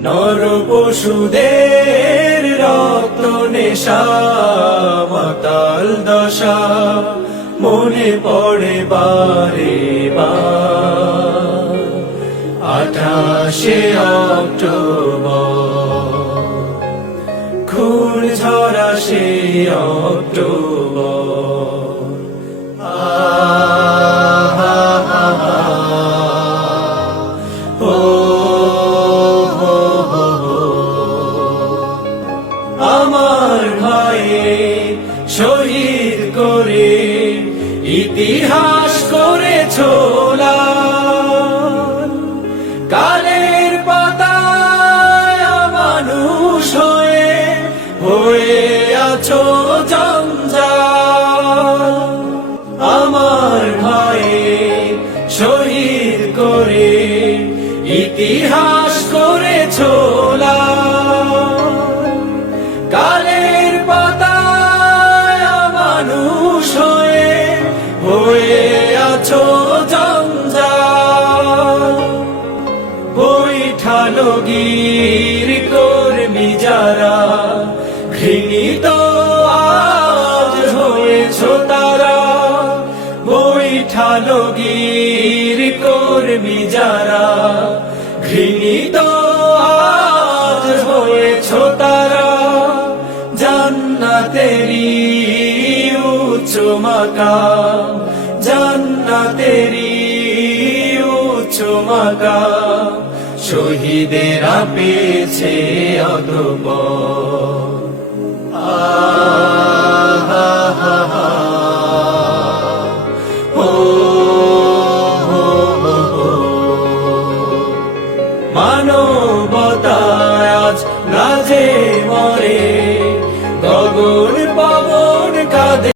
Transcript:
নর পশুদের রক্ত নেশা মাতাল দশা মনে পড়ে বারে বার 28 অক্টোবর খুন ঝরা সে অক্টোবর আমার ভাইয়ে শহীদ করে ইতিহাস করেছ লাল কালের পাতায় মানুষ হয়ে আছো জঞ্জাল আমার ভাইয়ে শহীদ করে ইতিহাস করেছ লাল কালের পাতায় মানুষ হয়ে আছো জঞ্জাল বৈঠালগির কর্মী যারা ঘৃণিত আজ হয়েছ তারা বৈঠালগির কর্মী যারা ঘৃণিত আজ হয়েছ তারা জান্নাতেরি উচ্চ মাকাম জান্নাতেরি উচ্চ মাকাম শহীদেরা পেয়েছে অতঃপর মানবতা আজ লাজে মরে গগন পবন কাঁদে